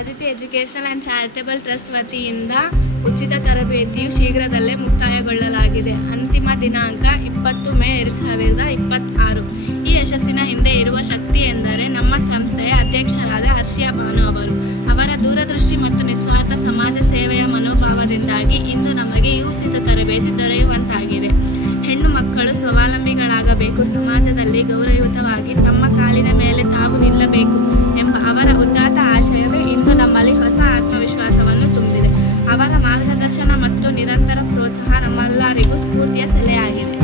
Aditya education and charitable trust ವತಿಯಿಂದ ಉಚಿತ ತರಬೇತಿಯು ಶೀಘ್ರದಲ್ಲೇ ಮುಕ್ತಾಯಗೊಳ್ಳಲಾಗಿದೆ. ಅಂತಿಮ ದಿನಾಂಕ 20 ಮೇ 2026. ಈ ಯಶಸ್ಸಿನ ಹಿಂದೆ ಇರುವ ಶಕ್ತಿ ಎಂದರೆ ನಮ್ಮ ಸಂಸ್ಥೆಯ ಅಧ್ಯಕ್ಷರಾದ ಹರ್ಷಿಯಾ ಬಾನು ಅವರು. ಅವರ ದೂರದೃಷ್ಟಿ ಮತ್ತು ನಿಸ್ವಾರ್ಥ ಸಮಾಜ ಸೇವೆಯ ಮನೋಭಾವದಿಂದಾಗಿ ಇಂದು ನಮಗೆ ಈ ಉಚಿತ ತರಬೇತಿ ದೊರೆಯುವಂತಾಗಿದೆ. ಹೆಣ್ಣು ಮಕ್ಕಳು ಸ್ವಾವಲಂಬಿಗಳಾಗಬೇಕು, ಸಮಾಜದಲ್ಲಿ ಗೌರವಯುತವಾಗಿ ತಮ್ಮ ಕಾಲಿನ ಮೇಲೆ ತಾವು ನಿಲ್ಲಬೇಕು ಎಂಬ ಅವರ ಉದಾತ್ತ ಆಶಯವೇ ಇಂದು ನಮ್ಮಲ್ಲಿ ಹೊಸ ಆತ್ಮವಿಶ್ವಾಸವನ್ನು ತುಂಬಿದೆ. ಅವರ ಮಾರ್ಗದರ್ಶನ ಮತ್ತು ನಿರಂತರ ಪ್ರೋತ್ಸಾಹ ನಮ್ಮೆಲ್ಲರಿಗೂ ಸ್ಫೂರ್ತಿಯ ಸೆಲೆಯಾಗಿದೆ.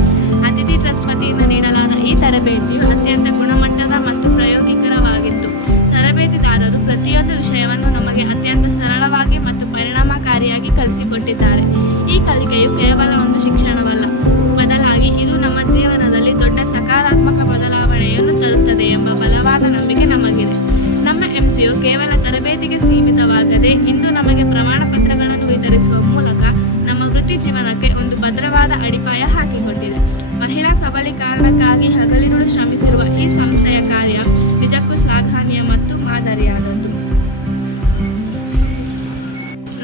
ಅತಿಥಿ ಟ್ರಸ್ಟ್ ವತಿಯಿಂದ ನೀಡಲಾದ ಈ ತರಬೇತಿಯು ಅತ್ಯಂತ ಗುಣಮಟ್ಟದ ಮತ್ತು ಪ್ರಾಯೋಗಿಕವಾಗಿತ್ತು. ತರಬೇತಿದಾರರು ಪ್ರತಿಯೊಂದು ವಿಷಯವನ್ನು ನಮಗೆ ಅತ್ಯಂತ ಸರಳವಾಗಿ ಮತ್ತು ಪರಿಣಾಮಕಾರಿಯಾಗಿ ಕಲಿಸಿಕೊಟ್ಟಿದ್ದಾರೆ. ಈ ಕಲಿಕೆಯು ಕೇವಲ ಒಂದು ಶಿಕ್ಷಣವಲ್ಲ, ಬದಲಾಗಿ ಇದು ನಮ್ಮ ಜೀವನದಲ್ಲಿ ದೊಡ್ಡ ಸಕಾರಾತ್ಮಕ ಬದಲಾವಣೆಯನ್ನು ತರುತ್ತದೆ ಎಂಬ ಬಲವಾದ ನಂಬಿಕೆ ನಮಗಿದೆ. ನಮ್ಮ NGO ಕೇವಲ ತರಬೇತಿಗೆ ಸೀಮಿತವಾಗದೆ ಇಂದು ನಮಗೆ ಪ್ರಮಾಣ ಪತ್ರಗಳನ್ನು ವಿತರಿಸುವ ಮೂಲಕ ನಮ್ಮ ವೃತ್ತಿ ಜೀವನಕ್ಕೆ ಒಂದು ಭದ್ರವಾದ ಅಡಿಪಾಯ ಹಾಕಿಕೊಟ್ಟಿದೆ. ಮಹಿಳಾ ಸಬಲೀಕರಣಕ್ಕಾಗಿ ಹಗಲಿರುಳು ಶ್ರಮಿಸಿರುವ ಈ ಸಂಸ್ಥೆಯ ಕಾರ್ಯ ನಿಜಕ್ಕೂ ಶ್ಲಾಘನೀಯ ಮತ್ತು ಮಾದರಿಯಾದದ್ದು.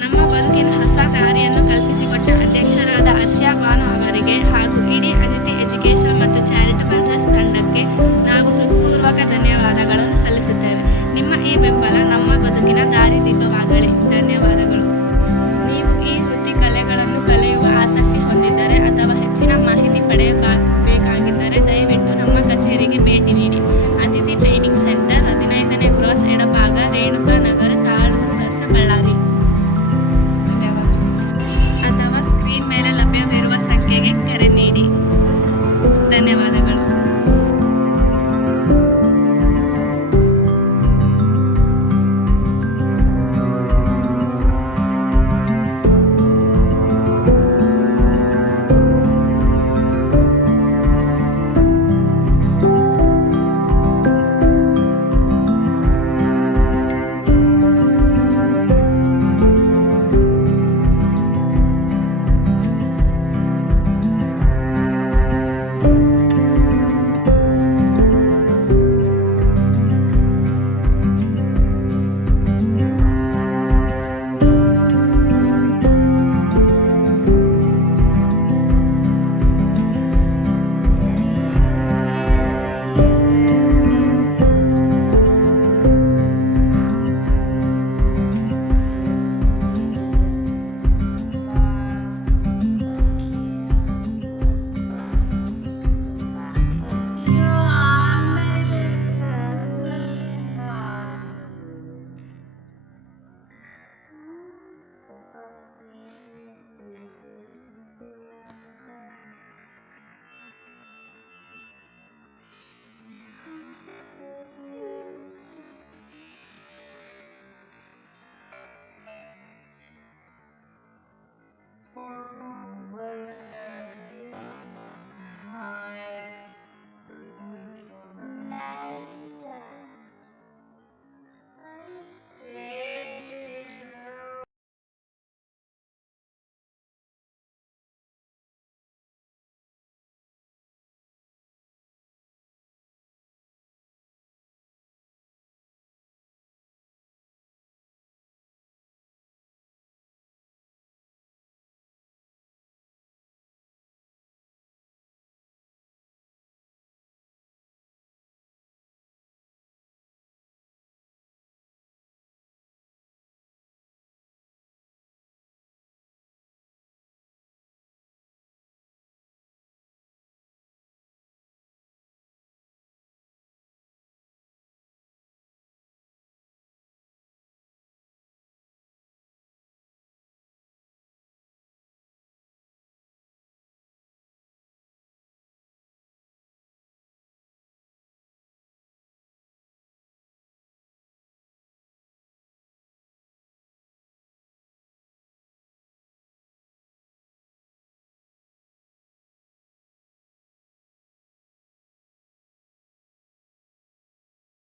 ನಮ್ಮ ಬದುಕಿನ ಹೊಸ ದಾರಿಯನ್ನು ಕಲ್ಪಿಸಿಕೊಟ್ಟ ಅಧ್ಯಕ್ಷರಾದ ಹರ್ಷಿಯಾ ಬಾನು ಅವರಿಗೆ ಹಾಗೂ ಇಡೀ ಅದಿತಿ ಎಜುಕೇಷನ್ ಮತ್ತು ಚಾರಿಟಬಲ್ ಟ್ರಸ್ಟ್ ತಂಡಕ್ಕೆ ನಾವು ಹೃತ್ಪೂರ್ವಕ ಧನ್ಯವಾದಗಳನ್ನು ಸಲ್ಲಿಸುತ್ತೇವೆ. ನಿಮ್ಮ ಈ ಬೆಂಬಲ ನಮ್ಮ ಬದುಕಿನ ದಾರಿ